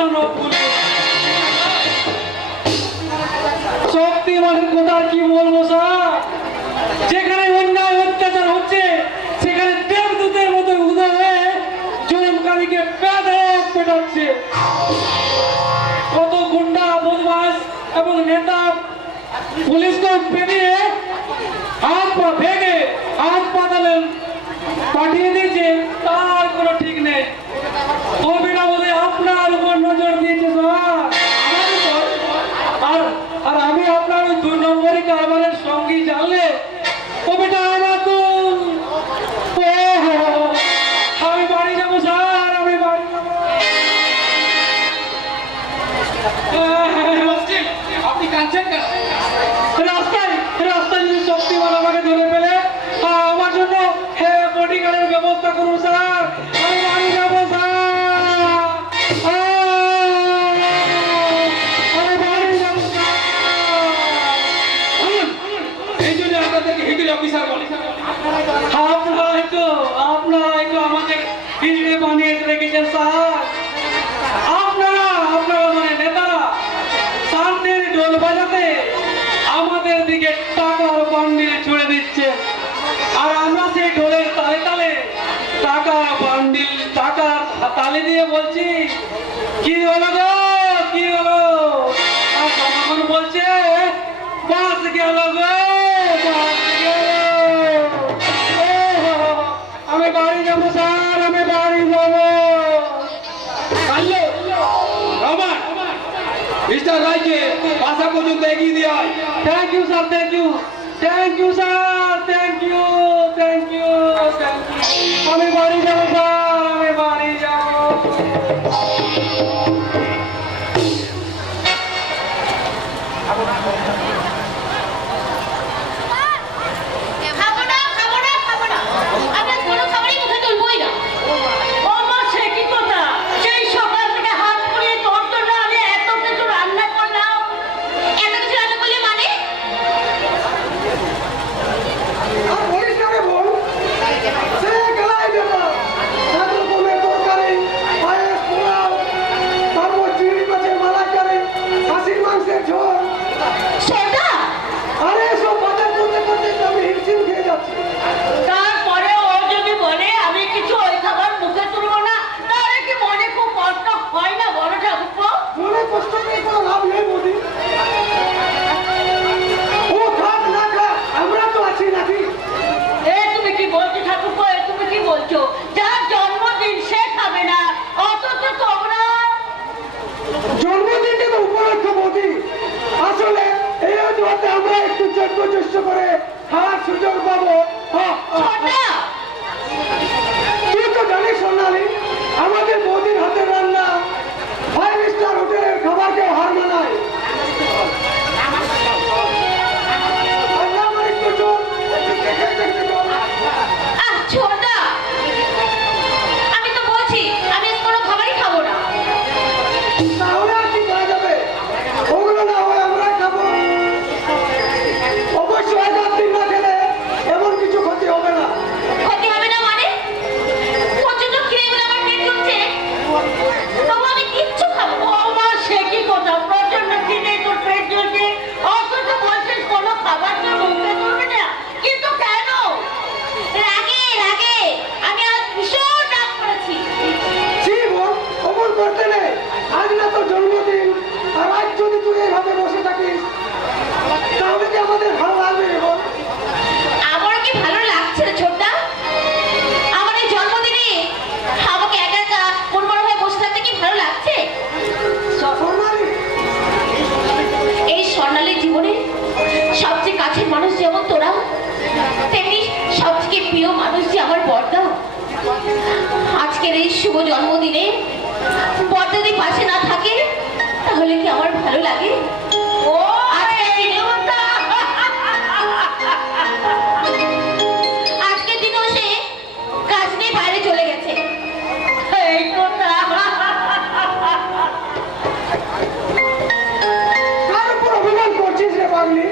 বাঁচানো শক্তিমানের কথা কি বলবো স্যার? যেখানে অন্যায় অত্যাচার হচ্ছে সেখানে দেবদূতের মতো উদয় হয়ে জুলুমকারীকে পেটাচ্ছে। কত গুন্ডা বদমাস এবং নেতা পুলিশকে পেরিয়ে হাত পা ভেঙে হাসপাতালে পাঠিয়ে দিয়েছে, তার কোনো ঠিক নেই। কবিরা বলে আপনার উপর নজর দিয়েছে স্যার। আর আমি আপনার ওই 2 নম্বরই কারবারের সঙ্গী জানলে কবিটা আমাকে আমি বাড়ি যাবো স্যার, আমি বাড়ি যাবো। আপনি কাঁদছেন কেন? রাস্তায় যদি শক্তিমান আমাকে ধরে ফেলে আমার জন্য বডিগার্ডের ব্যবস্থা করুন স্যার, আমি বাড়ি যাবো স্যার, আমি বাড়ি যাবো স্যার। এই জন্য আপনাদেরকে হিন্দুর অফিসার বলে। আপনারাই তো আমাদের হিজড়ে বানিয়ে রেখেছেন স্যার। আপনারা মানে নেতারা শান্তির ঢোল বাজাতে আমাদের দিকে টাকার বান্ডিল ছুড়ে দিচ্ছে, আর আমরা সেই ঢোলের তালে তালে টাকার বান্ডিল টাকার তালে দিয়ে বলছি কি হলো গো, কি হলো? আর জনগণ বলছে বাস গেল গো, বাস গেল। আমি বাড়ি যাবো স্যার, আমি বাড়ি যাবো। রমান মিস্টার রায়কে বাসা পর্যন্ত এগিয়ে দিয়ে আয়। Thank you sir, thank you sir, thank you. আমি বাড়ি যাবো স্যার, আমি বাড়ি যাবো। আজকের এই শুভ জন্মদিনে বড় যদি পাশে না থাকে তাহলে কি আমার ভালো লাগে? ও আজকের দিনও সে কাজ নিয়ে বাইরে চলে গেছে। এই কথা কার উপর অভিমান করছিস রে পাগলি?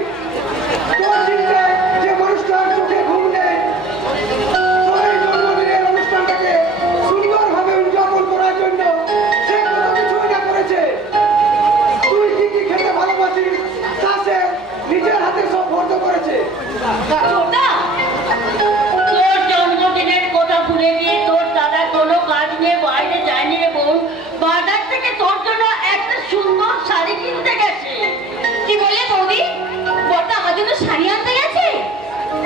তোর চিন্তায় যে মানুষটার চোখে ঘুম নেই, তোর এই জন্মদিনের অনুষ্ঠানটাকে সুন্দরভাবে উদযাপন করার জন্য সে কত কিছুই না করেছে। তোর জন্য একটা সুন্দর শাড়ি কিনতে গেছে। কি বলে বৌদি? বড়দা আমার জন্য শাড়ি আনতে গেছে?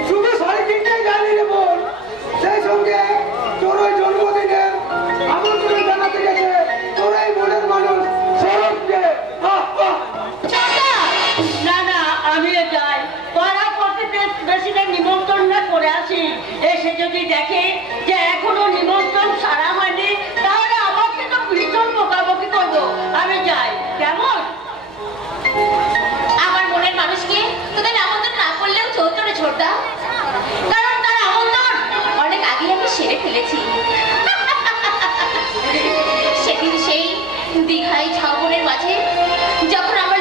শুধু শাড়ি কিনতে জানি রে বোন, সেই সঙ্গে তোর ওই জন্মদিনে আমন্ত্রণ জানাতে গেছে তোর এই মনের মানুষ সৌরভকে। না না, আমিও যাই, পাড়া প্রতিবেশীদের নিমন্ত্রণ করে আসি। এসে যদি দেখে যে এখনো নিমন্ত্রণ সারা হয়নি, তাহলে আমাকে তো ভীষণ বকাবকি করবো। আমি যাই, কেমন? আমার মনের মানুষকে তোদের আমন্ত্রণ না করলেও চলতো রে ছোটদা, কারণ তার আমন্ত্রণ অনেক আগে আমি সেরে ফেলেছি। সেদিন সেই দীঘায় ঝাউবনের মাঝে যখন আমার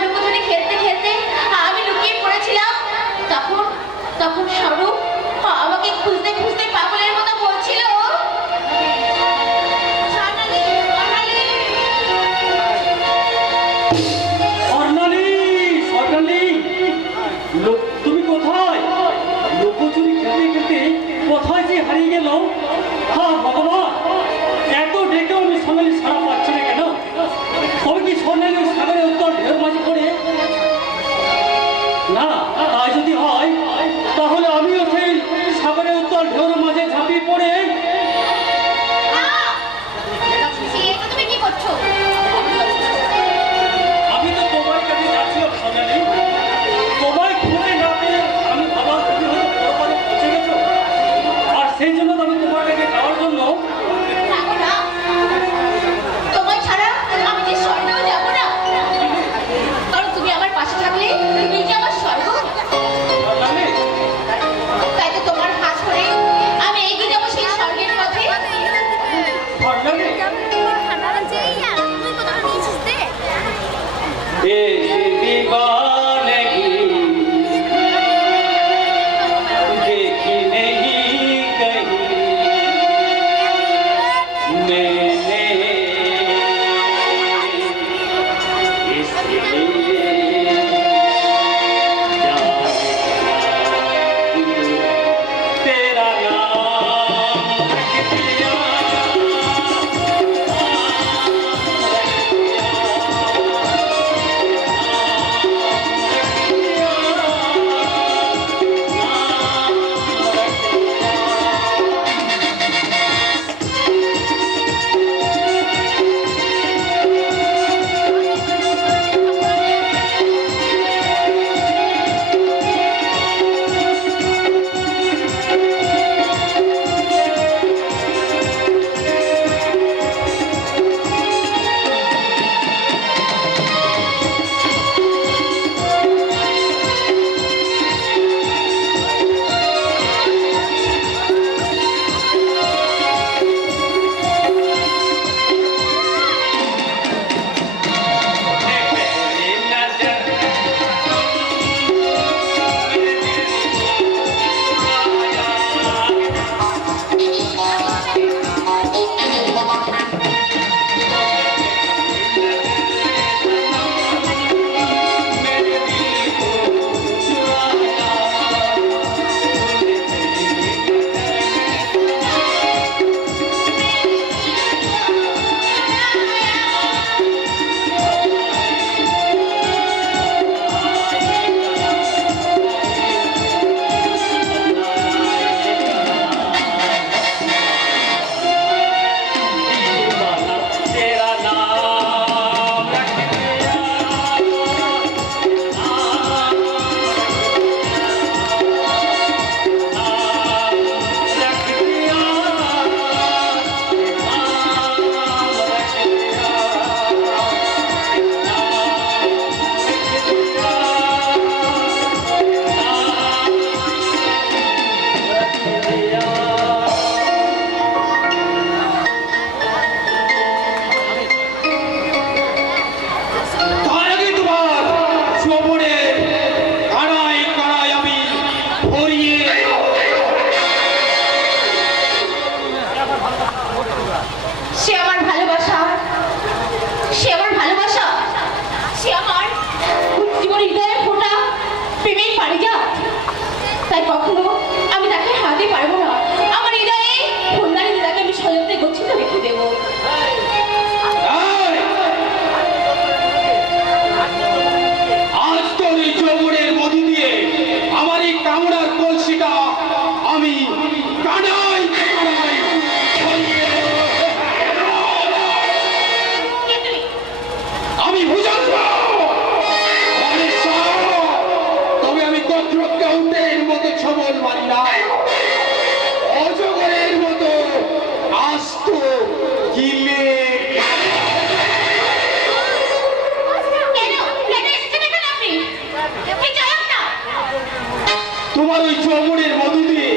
তোমার ওই চমড়ের মধু দিয়ে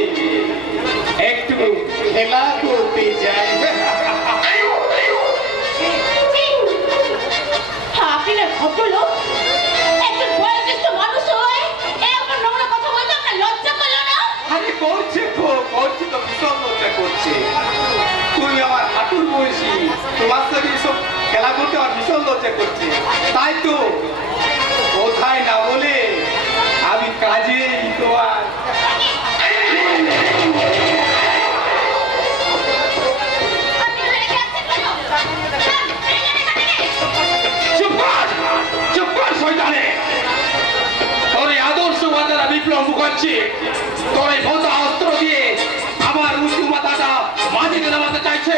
একটু খেলা করতে চাই। আপনি না ভদ্রলোক, একজন বয়োজ্যেষ্ঠ মানুষ হয়ে এমন নোংরা কথা বলতে আপনার লজ্জা করলো না? আরে করছে তো ভীষণ লজ্জা করছে। তুমি আমার হাঁটুর বয়সী, তোমার সাথে এসব খেলা করতে আমার ভীষণ লজ্জা করছে। তাই তো কোথায় না বলে আমি কাজেই তোমার আপনি রেগে আছেন কেন? চুপ কর শয়তানে। তোর এই আদর্শবাদেরা বিপ্লব মুখাচ্ছি, তোর এই ভোতা অস্ত্র দিয়ে আমার উঁচু মাথাটা মাটিতে নামাতে চাইছে।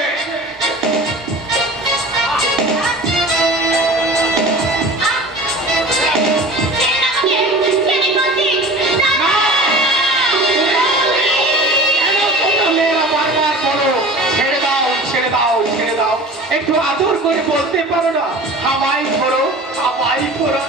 কেন তোমরা মেয়েরা বারবার বলো ছেড়ে দাও ছেড়ে দাও ছেড়ে দাও? একটু আদর করে বলতে পারো না হাওয়াই করো হাওয়াই করো?